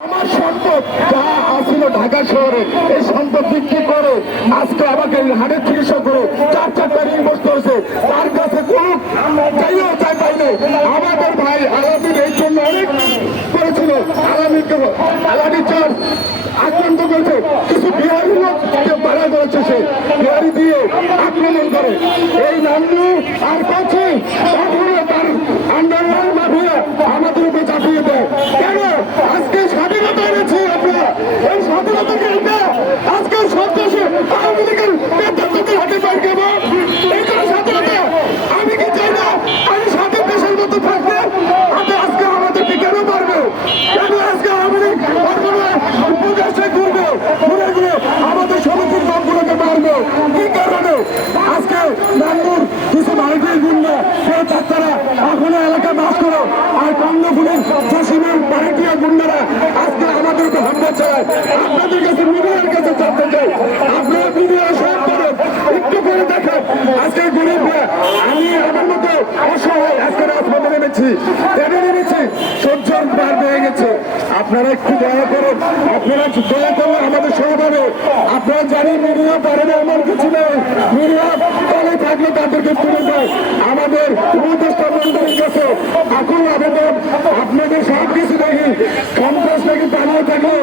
আমার সম্পদ যা আসছিল ঢাকা শহরে এই সম্পদ বিক্রি করে আজকে আমাকে হাটের চিকিৎসা করে চার চারটা ঋণ বসতে হয়েছে। তার কাছে কোনো চাইলেও চাই পাইলে আমাদের ভাই আলাদিন এই জন্য অনেক করেছিল। আলাদিন চার্জ আক্রান্ত করেছে, কিছু বিহারি লোককে মারা করেছে, সে বিহারি দিয়ে আক্রমণ করে এই নামু আর কাছে তার আন্ডারওয়ার্ল্ড মাফিয়া আমাদের উপরে চাপিয়ে দেয়। কেন আজকে স্বাধীনতা এনেছি আমরা, এই স্বাধীনতাকে আজকে সন্ত্রাসী আওয়ামী লীগের নেতাদের হাতে পাই কেন? এই জন্য স্বাধীনতা আমি কি চাই না? আমি স্বাধীন দেশের মতো থাকতে হাতে আজকে আমাদেরকে কেন পারবে? কেন আজকে আওয়ামী লীগ উপদেশে ঘুরবে, ঘুরে ঘুরে আমাদের সমিতির লোকগুলোকে মারবে? কি কারণে? আজকে নাঙ্গুর কিছু ভারতীয় গুন্ডা কেউ ডাক্তারা এখনো এলাকায় বাস করো, আর কর্ণফুলের জসিমের ভারতীয় গুন্ডারা আজকে আমাদেরকে হামলা চালায়। আপনাদের কাছে মিডিয়ার কাছে জানতে চাই, আপনারা মিডিয়া সব করেন, একটু করে দেখেন আজকে গরিব আমি আমার মতো অসহায় আজকে রাজপথে নেমেছি, সহ্যর বার হয়ে গেছে। আপনারা একটু দয়া করেন, আপনারা দয়া করলে আমাদের সব হবে। আপনারা জানি মিডিয়া পারে না এমন কিছু নেই, মিডিয়া দলে থাকলে তাদেরকে তুলে দেয়। আমাদের উপদেষ্টা মন্ডলীর কাছে এখন আবেদন, আপনাদের সব কিছু দেখি সন্ত্রাস নাকি দাঁড়িয়ে থাকলে